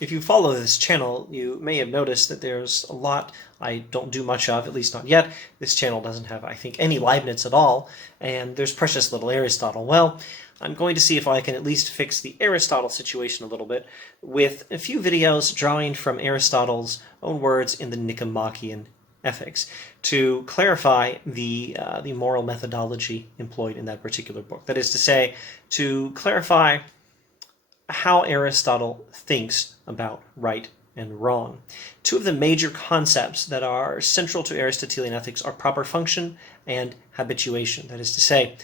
If you follow this channel, you may have noticed that there's a lot I don't do much of, at least not yet. This channel doesn't have, I think, any Leibniz at all, and there's precious little Aristotle. Well, I'm going to see if I can at least fix the Aristotle situation a little bit with a few videos drawing from Aristotle's own words in the Nichomachean Ethics to clarify the moral methodology employed in that particular book. That is to say, to clarify how Aristotle thinks about right and wrong. Two of the major concepts that are central to Aristotelian ethics are proper function and habituation. That is to say,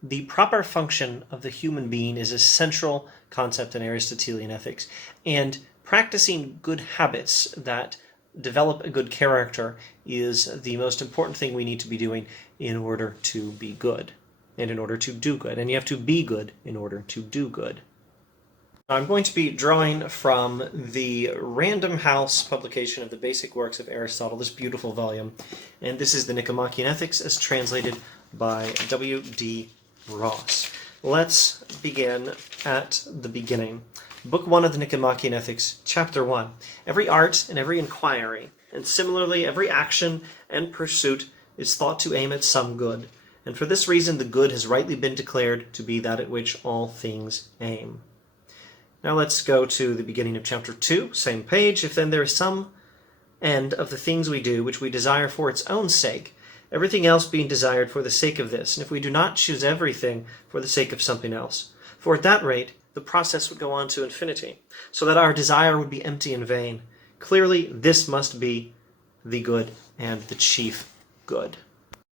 the proper function of the human being is a central concept in Aristotelian ethics, and practicing good habits that develop a good character is the most important thing we need to be doing in order to be good, and in order to do good. And you have to be good in order to do good. I'm going to be drawing from the Random House publication of the Basic Works of Aristotle, this beautiful volume, and this is the Nichomachean Ethics as translated by W.D. Ross. Let's begin at the beginning. Book 1 of the Nichomachean Ethics, Chapter 1. Every art and every inquiry, and similarly every action and pursuit, is thought to aim at some good, and for this reason the good has rightly been declared to be that at which all things aim. Now let's go to the beginning of Chapter 2, same page. If then there is some end of the things we do which we desire for its own sake, everything else being desired for the sake of this, and if we do not choose everything for the sake of something else, for at that rate the process would go on to infinity, so that our desire would be empty and vain. Clearly, this must be the good and the chief good.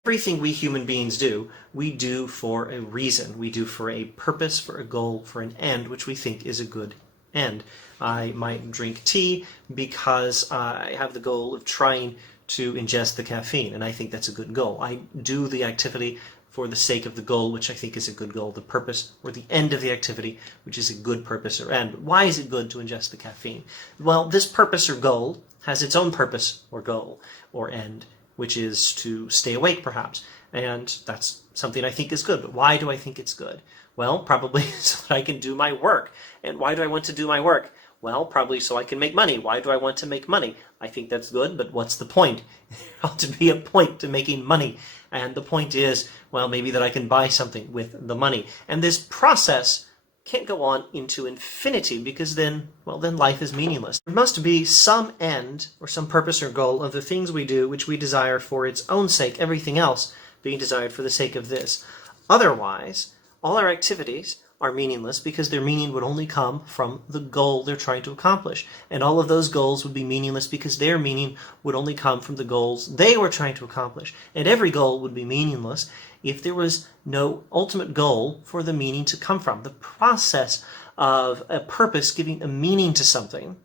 Everything we human beings do, we do for a reason. We do for a purpose, for a goal, for an end, which we think is a good end. I might drink tea because I have the goal of trying to ingest the caffeine, and I think that's a good goal. I do the activity for the sake of the goal, which I think is a good goal, the purpose, or the end of the activity, which is a good purpose or end. But why is it good to ingest the caffeine? Well, this purpose or goal has its own purpose or goal or end, which is to stay awake, perhaps. And that's something I think is good. But why do I think it's good? Well, probably so that I can do my work. And why do I want to do my work? Well, probably so I can make money. Why do I want to make money? I think that's good, but what's the point? There ought to be a point to making money. And the point is, well, maybe that I can buy something with the money. And this process can't go on into infinity, because then life is meaningless. There must be some end or some purpose or goal of the things we do which we desire for its own sake, everything else being desired for the sake of this. Otherwise, all our activities are meaningless, because their meaning would only come from the goal they're trying to accomplish. And all of those goals would be meaningless because their meaning would only come from the goals they were trying to accomplish. And every goal would be meaningless if there was no ultimate goal for the meaning to come from. The process of a purpose giving a meaning to something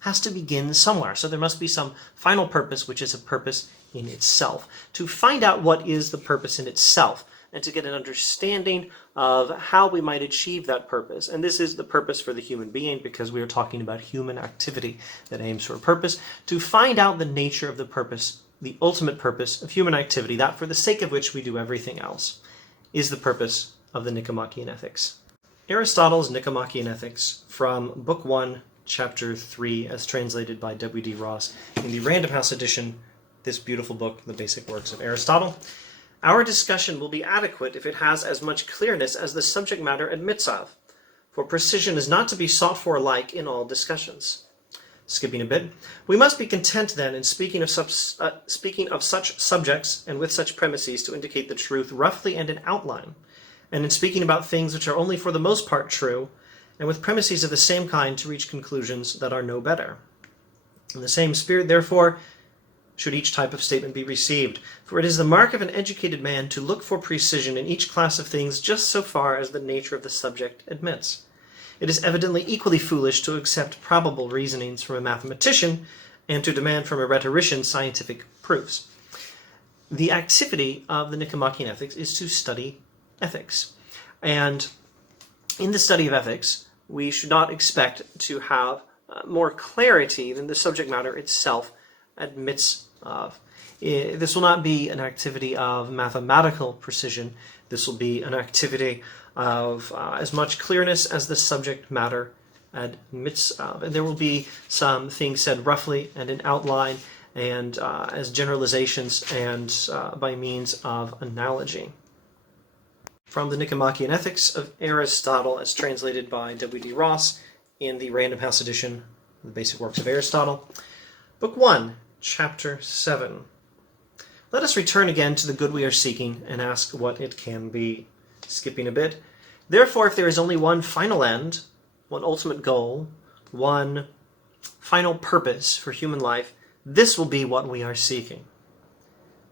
has to begin somewhere. So there must be some final purpose, which is a purpose in itself. To find out what is the purpose in itself, and to get an understanding of how we might achieve that purpose. And this is the purpose for the human being, because we are talking about human activity that aims for a purpose. To find out the nature of the purpose, the ultimate purpose of human activity, that for the sake of which we do everything else, is the purpose of the Nichomachean Ethics. Aristotle's Nichomachean Ethics, from Book 1, Chapter 3, as translated by W.D. Ross in the Random House edition, this beautiful book, The Basic Works of Aristotle. Our discussion will be adequate if it has as much clearness as the subject matter admits of, for precision is not to be sought for alike in all discussions. Skipping a bit, we must be content then in speaking of such subjects and with such premises to indicate the truth roughly and in outline, and in speaking about things which are only for the most part true, and with premises of the same kind to reach conclusions that are no better. In the same spirit, therefore, should each type of statement be received, for it is the mark of an educated man to look for precision in each class of things just so far as the nature of the subject admits. It is evidently equally foolish to accept probable reasonings from a mathematician and to demand from a rhetorician scientific proofs. The activity of the Nichomachean Ethics is to study ethics. And in the study of ethics, we should not expect to have more clarity than the subject matter itself admits of. This will not be an activity of mathematical precision. This will be an activity of as much clearness as the subject matter admits of. And there will be some things said roughly and in outline and as generalizations and by means of analogy. From the Nichomachean Ethics of Aristotle, as translated by W.D. Ross in the Random House edition of the Basic Works of Aristotle. Book 1, Chapter 7. Let us return again to the good we are seeking and ask what it can be. Skipping a bit. Therefore, if there is only one final end, one ultimate goal, one final purpose for human life, this will be what we are seeking.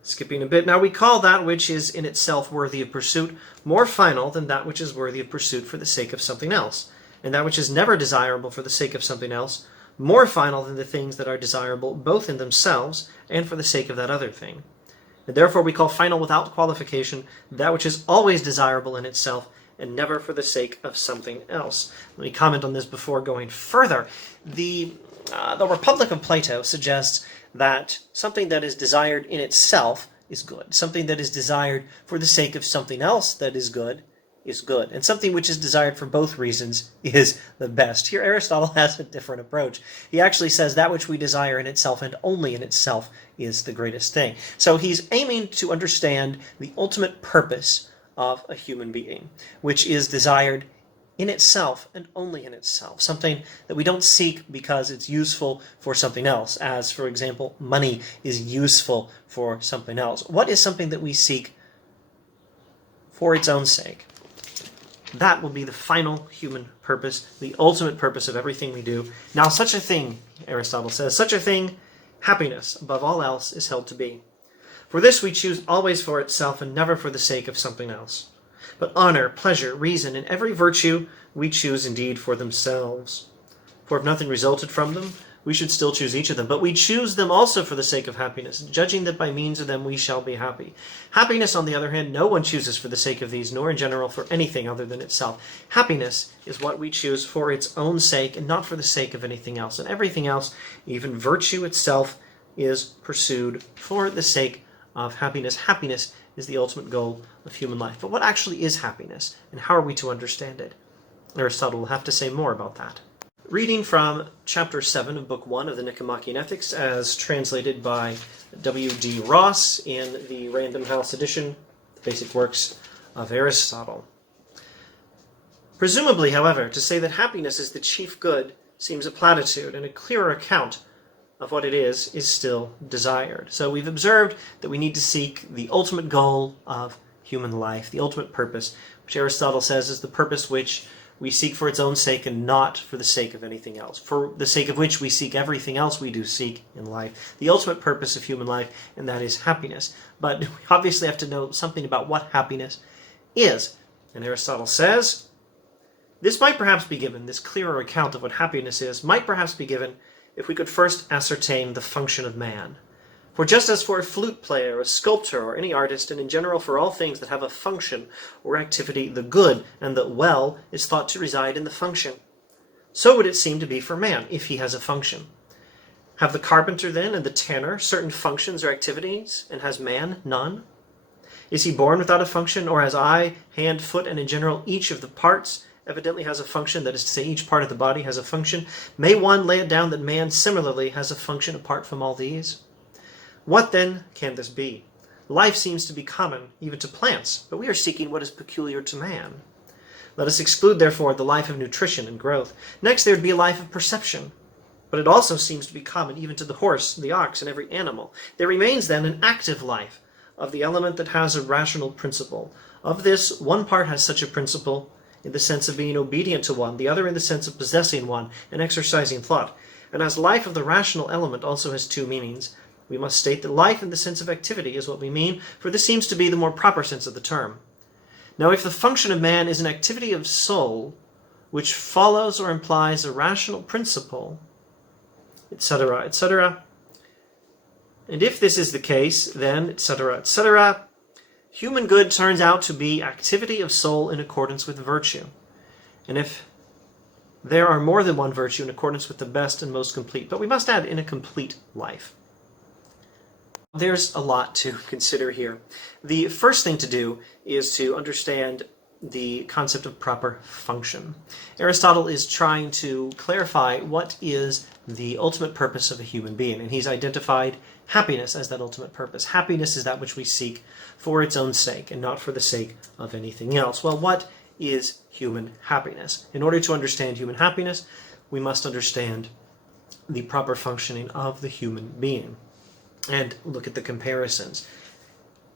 Skipping a bit. Now we call that which is in itself worthy of pursuit more final than that which is worthy of pursuit for the sake of something else, and that which is never desirable for the sake of something else more final than the things that are desirable both in themselves and for the sake of that other thing. And therefore we call final without qualification that which is always desirable in itself and never for the sake of something else. Let me comment on this before going further. The Republic of Plato suggests that something that is desired in itself is good. Something that is desired for the sake of something else that is good, and something which is desired for both reasons is the best. Here Aristotle has a different approach. He actually says that which we desire in itself and only in itself is the greatest thing. So he's aiming to understand the ultimate purpose of a human being, which is desired in itself and only in itself. Something that we don't seek because it's useful for something else, as, for example, money is useful for something else. What is something that we seek for its own sake? That will be the final human purpose, the ultimate purpose of everything we do. Now, such a thing, Aristotle says, such a thing, happiness, above all else, is held to be. For this we choose always for itself and never for the sake of something else. But honor, pleasure, reason, and every virtue we choose indeed for themselves. For if nothing resulted from them, we should still choose each of them. But we choose them also for the sake of happiness, judging that by means of them we shall be happy. Happiness, on the other hand, no one chooses for the sake of these, nor in general for anything other than itself. Happiness is what we choose for its own sake and not for the sake of anything else. And everything else, even virtue itself, is pursued for the sake of happiness. Happiness is the ultimate goal of human life. But what actually is happiness, and how are we to understand it? Aristotle will have to say more about that. Reading from Chapter 7 of Book 1 of the Nichomachean Ethics, as translated by W.D. Ross in the Random House edition, the Basic Works of Aristotle. Presumably, however, to say that happiness is the chief good seems a platitude, and a clearer account of what it is still desired. So we've observed that we need to seek the ultimate goal of human life, the ultimate purpose, which Aristotle says is the purpose which we seek for its own sake and not for the sake of anything else, for the sake of which we seek everything else we do seek in life, the ultimate purpose of human life, and that is happiness. But we obviously have to know something about what happiness is. And Aristotle says, this might perhaps be given, this clearer account of what happiness is, might perhaps be given if we could first ascertain the function of man. For just as for a flute player, a sculptor, or any artist, and in general for all things that have a function or activity, the good and the well is thought to reside in the function, so would it seem to be for man, if he has a function. Have the carpenter, then, and the tanner certain functions or activities, and has man none? Is he born without a function, or has eye, hand, foot, and in general each of the parts evidently has a function, that is to say, each part of the body has a function? May one lay it down that man similarly has a function apart from all these? What then can this be? Life seems to be common, even to plants, but we are seeking what is peculiar to man. Let us exclude, therefore, the life of nutrition and growth. Next, there would be a life of perception, but it also seems to be common even to the horse, the ox, and every animal. There remains, then, an active life of the element that has a rational principle. Of this, one part has such a principle in the sense of being obedient to one, the other in the sense of possessing one and exercising thought. And as life of the rational element also has two meanings, we must state that life in the sense of activity is what we mean, for this seems to be the more proper sense of the term. Now, if the function of man is an activity of soul, which follows or implies a rational principle, etc., etc., and if this is the case, then, etc., etc., human good turns out to be activity of soul in accordance with virtue. And if there are more than one virtue in accordance with the best and most complete, but we must add in a complete life. There's a lot to consider here. The first thing to do is to understand the concept of proper function. Aristotle is trying to clarify what is the ultimate purpose of a human being, and he's identified happiness as that ultimate purpose. Happiness is that which we seek for its own sake and not for the sake of anything else. Well, what is human happiness? In order to understand human happiness, we must understand the proper functioning of the human being and look at the comparisons.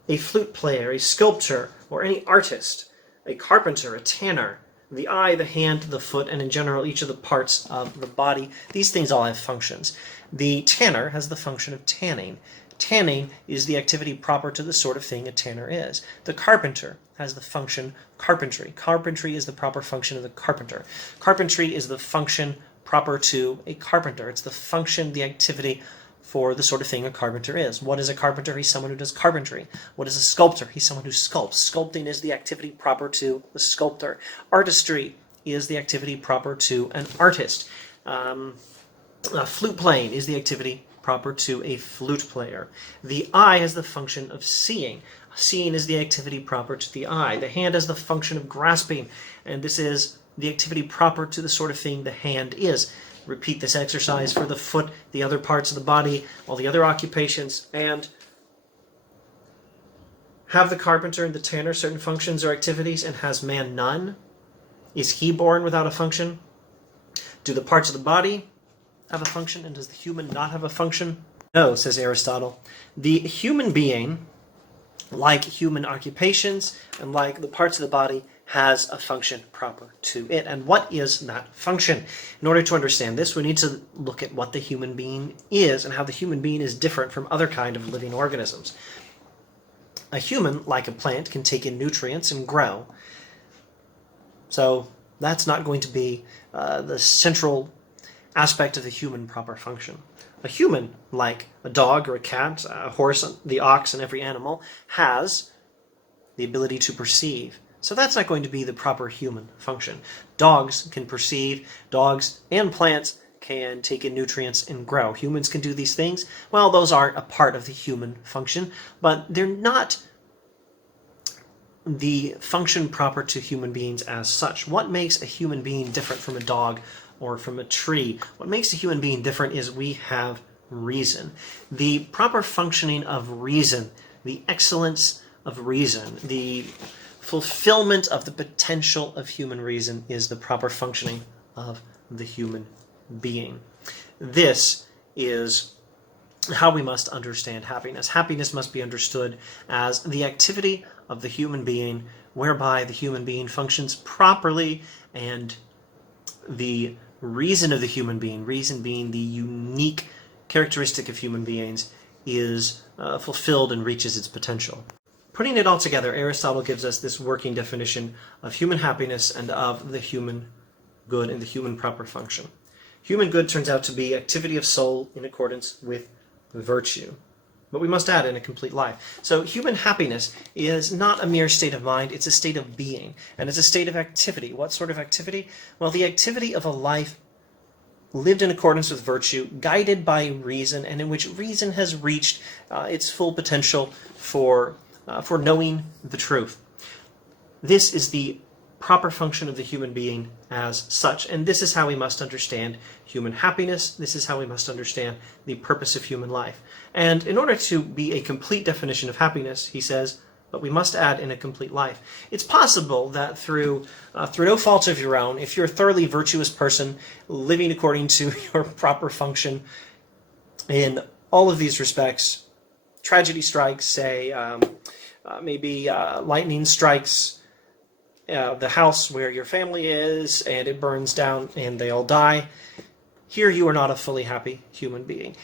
A flute player, a sculptor, or any artist, a carpenter, a tanner, the eye, the hand, the foot, and in general each of the parts of the body, these things all have functions. The tanner has the function of tanning. Tanning is the activity proper to the sort of thing a tanner is. The carpenter has the function carpentry. Carpentry is the proper function of the carpenter. Carpentry is the function proper to a carpenter. It's the function, the activity for the sort of thing a carpenter is. What is a carpenter? He's someone who does carpentry. What is a sculptor? He's someone who sculpts. Sculpting is the activity proper to the sculptor. Artistry is the activity proper to an artist. Flute playing is the activity proper to a flute player. The eye has the function of seeing. Seeing is the activity proper to the eye. The hand has the function of grasping, and this is the activity proper to the sort of thing the hand is. Repeat this exercise for the foot, the other parts of the body, all the other occupations, and have the carpenter and the tanner certain functions or activities, and has man none? Is he born without a function? Do the parts of the body have a function, and does the human not have a function? No, says Aristotle. The human being, like human occupations and like the parts of the body, has a function proper to it. And what is that function? In order to understand this, we need to look at what the human being is and how the human being is different from other kind of living organisms. A human, like a plant, can take in nutrients and grow. So that's not going to be the central aspect of the human proper function. A human, like a dog or a cat, a horse, the ox, and every animal, has the ability to perceive. So that's not going to be the proper human function. Dogs can perceive. Dogs and plants can take in nutrients and grow. Humans can do these things. Well, those aren't a part of the human function, but they're not the function proper to human beings as such. What makes a human being different from a dog or from a tree? What makes a human being different is we have reason. The proper functioning of reason, the excellence of reason, the fulfillment of the potential of human reason is the proper functioning of the human being. This is how we must understand happiness. Happiness must be understood as the activity of the human being whereby the human being functions properly, and the reason of the human being, reason being the unique characteristic of human beings, is fulfilled and reaches its potential. Putting it all together, Aristotle gives us this working definition of human happiness and of the human good and the human proper function. Human good turns out to be activity of soul in accordance with virtue. But we must add in a complete life. So human happiness is not a mere state of mind, it's a state of being, and it's a state of activity. What sort of activity? Well, the activity of a life lived in accordance with virtue, guided by reason, and in which reason has reached its full potential for knowing the truth. This is the proper function of the human being as such, and this is how we must understand human happiness. This is how we must understand the purpose of human life. And in order to be a complete definition of happiness, he says, but we must add in a complete life. It's possible that through no fault of your own, if you're a thoroughly virtuous person living according to your proper function in all of these respects, tragedy strikes, say, maybe lightning strikes the house where your family is, and it burns down and they all die. Here you are not a fully happy human being.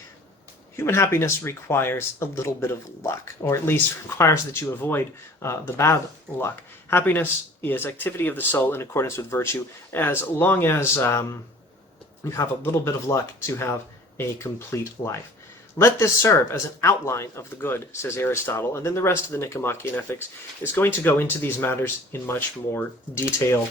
Human happiness requires a little bit of luck, or at least requires that you avoid the bad luck. Happiness is activity of the soul in accordance with virtue, as long as you have a little bit of luck to have a complete life. Let this serve as an outline of the good, says Aristotle, and then the rest of the Nichomachean ethics is going to go into these matters in much more detail